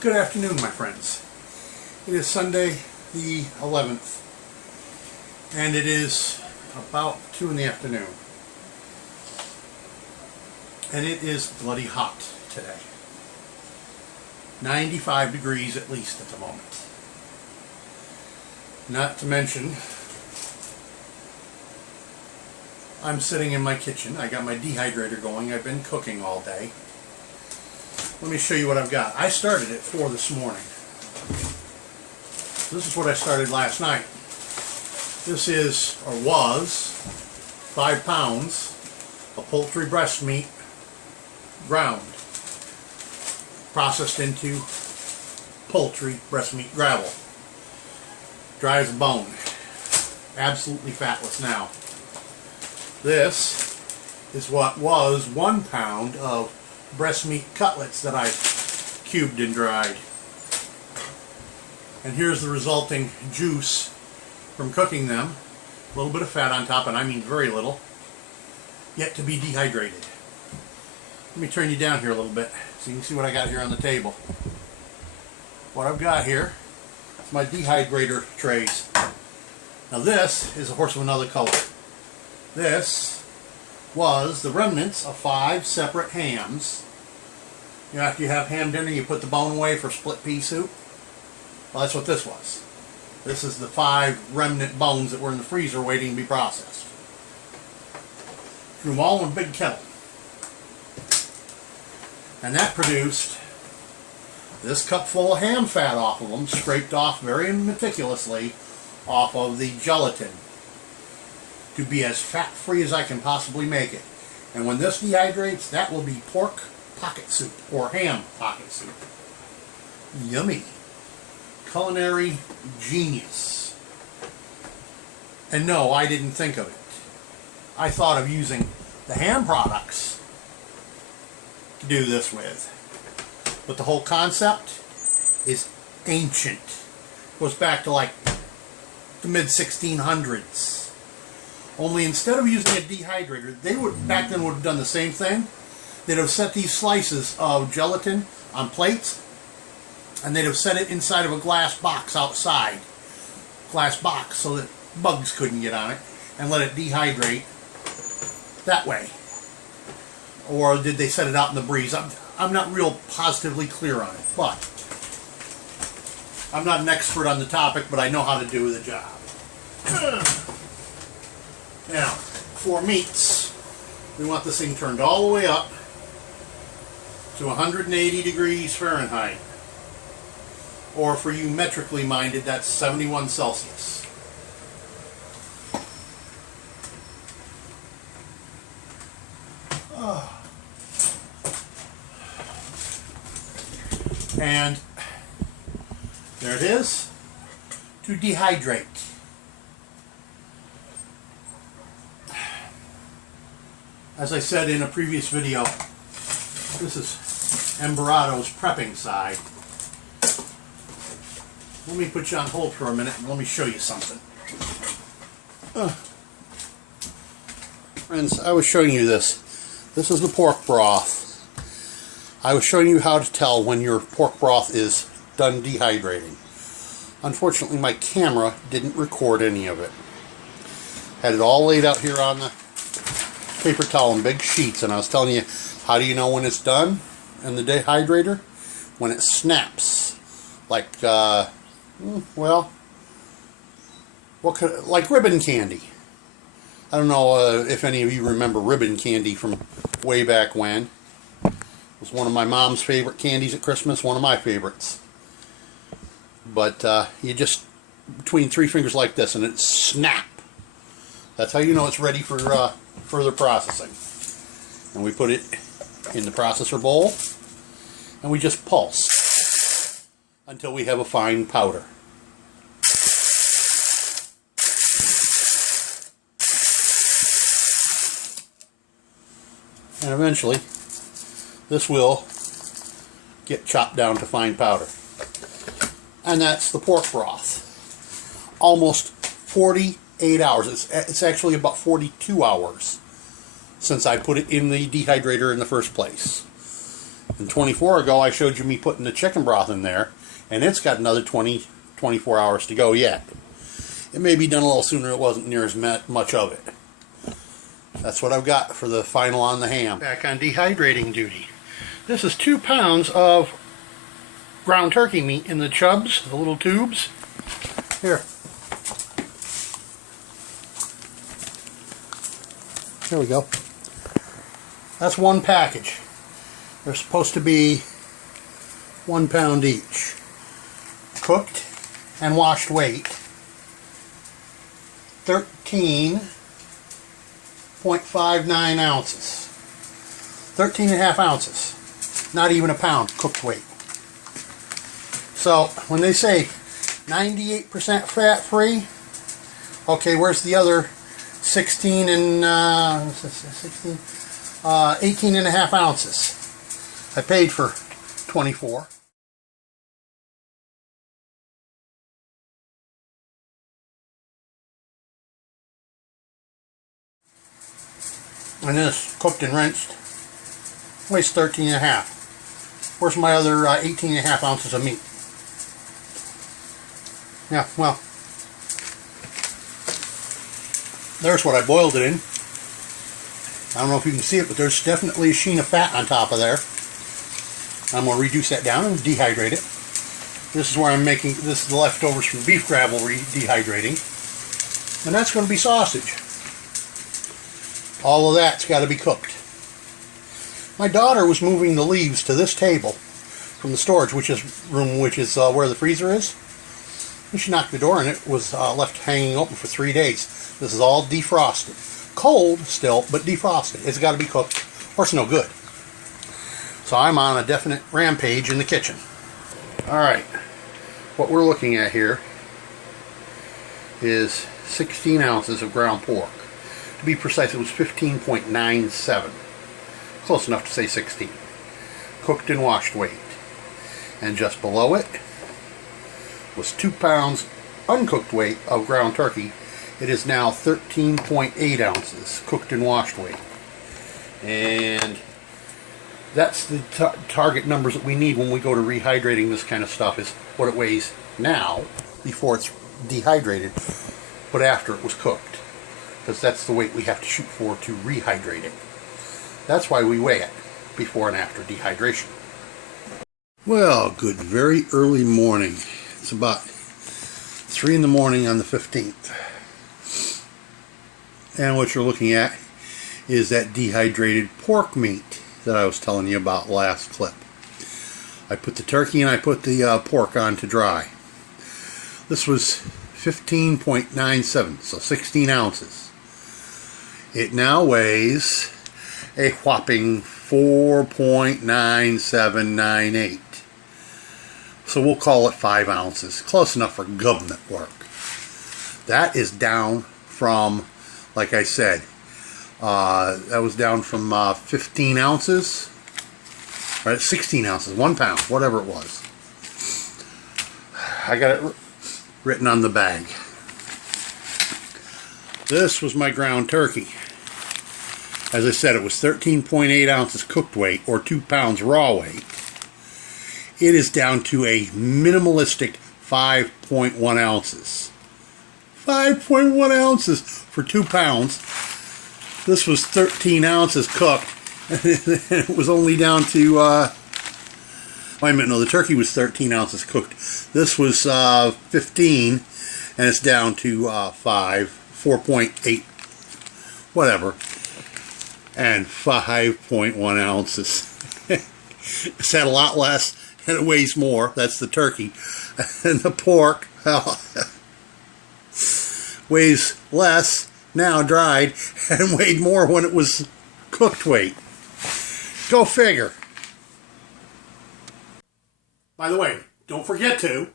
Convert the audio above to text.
Good afternoon, my friends. It is Sunday the 11th, and it is about 2 in the afternoon. And it is bloody hot today. 95 degrees at least at the moment. Not to mention, I'm sitting in my kitchen. I got my dehydrator going. I've been cooking all day. Let me show you what I've got. I started at 4 this morning. This is what I started last night. This is, or was, 5 pounds of poultry breast meat ground, processed into poultry breast meat gravel. Dry as a bone. Absolutely fatless now. This is what was 1 pound of breast meat cutlets that I cubed and dried. And here's the resulting juice from cooking them. A little bit of fat on top, and I mean very little, yet to be dehydrated. Let me turn you down here a little bit so you can see what I got here on the table. What I've got here is my dehydrator trays. Now this is a horse of another color. This was the remnants of 5 separate hams. You know, after you have ham dinner, you put the bone away for split pea soup. Well, that's what this was. This is the 5 remnant bones that were in the freezer waiting to be processed. Threw them all in a big kettle. And that produced this cup full of ham fat off of them, scraped off very meticulously off of the gelatin, to be as fat-free as I can possibly make it. And when this dehydrates, that will be pork pocket soup, or ham pocket soup. Yummy. Culinary genius. And no, I didn't think of it. I thought of using the ham products to do this with. But the whole concept is ancient. It goes back to like the mid-1600s. Only instead of using a dehydrator, they would back then would have done the same thing. They'd have set these slices of gelatin on plates, and they'd have set it inside of a glass box outside. Glass box so that bugs couldn't get on it, and let it dehydrate that way. Or did they set it out in the breeze? I'm not real positively clear on it, but I'm not an expert on the topic, but I know how to do the job. Now, for meats, we want this thing turned all the way up to 180 degrees Fahrenheit. Or for you metrically minded, that's 71 Celsius. And there it is, to dehydrate. As I said in a previous video, this is Embarado's prepping side. Let me put you on hold for a minute and let me show you something. Friends, I was showing you this. This is the pork broth. I was showing you how to tell when your pork broth is done dehydrating. Unfortunately, my camera didn't record any of it. Had it all laid out here on the paper towel in big sheets, and I was telling you, how do you know when it's done in the dehydrator? When it snaps. Like, well, like ribbon candy. I don't know if any of you remember ribbon candy from way back when. It was one of my mom's favorite candies at Christmas, one of my favorites. But you just, between 3 fingers like this, and it snap. That's how you know it's ready for further processing. And we put it in the processor bowl, and we just pulse until we have a fine powder. And eventually, this will get chopped down to fine powder. And that's the pork broth. Almost 48 hours. It's actually about 42 hours since I put it in the dehydrator in the first place. And 24 ago, I showed you me putting the chicken broth in there, and it's got another 24 hours to go yet. It may be done a little sooner. It wasn't near as much of it. That's what I've got for the final on the ham. Back on dehydrating duty. This is 2 pounds of ground turkey meat in the chubs, the little tubes. Here. There we go. That's one package. They're supposed to be 1 pound each. Cooked and washed weight, 13.59 ounces. 13.5 ounces. Not even a pound cooked weight. So when they say 98% fat free, okay, where's the other 18 and a half ounces? I paid for 24. And this, cooked and rinsed, weighs 13 and a half. Where's my other 18 and a half ounces of meat? Yeah, well, there's what I boiled it in. I don't know if you can see it, but there's definitely a sheen of fat on top of there. I'm going to reduce that down and dehydrate it. This is where I'm making, this is the leftovers from beef gravel dehydrating. And that's going to be sausage. All of that's got to be cooked. My daughter was moving the leaves to this table from the storage room, which is where the freezer is. And she knocked the door and it was left hanging open for 3 days. This is all defrosted. Cold still, but defrosted. It's got to be cooked or it's no good. So I'm on a definite rampage in the kitchen. Alright, what we're looking at here is 16 ounces of ground pork. To be precise, it was 15.97. Close enough to say 16. Cooked and washed weight. And just below it was 2 pounds uncooked weight of ground turkey. It is now 13.8 ounces cooked and washed weight. And that's the target numbers that we need when we go to rehydrating this kind of stuff, is what it weighs now before it's dehydrated, but after it was cooked. Because that's the weight we have to shoot for to rehydrate it. That's why we weigh it before and after dehydration. Well, good very early morning. It's about 3 in the morning on the 15th. And what you're looking at is that dehydrated pork meat that I was telling you about last clip. I put the turkey and I put the pork on to dry. This was 15.97, so 16 ounces. It now weighs a whopping 4.9798. So we'll call it 5 ounces. Close enough for government work. That is down from, like I said, that was down from 15 ounces, right? 16 ounces, 1 pound, whatever it was. I got it written on the bag. This was my ground turkey. As I said, it was 13.8 ounces cooked weight, or 2 pounds raw weight. It is down to a minimalistic 5.1 ounces. 5.1 ounces for 2 pounds. This was 13 ounces cooked. It was only down to, wait a minute, no, the turkey was 13 ounces cooked. This was 15, and it's down to 4.8, whatever, and 5.1 ounces. It's had a lot less, and it weighs more. That's the turkey. And the pork, well, weighs less, now dried, and weighed more when it was cooked weight. Go figure. By the way, don't forget to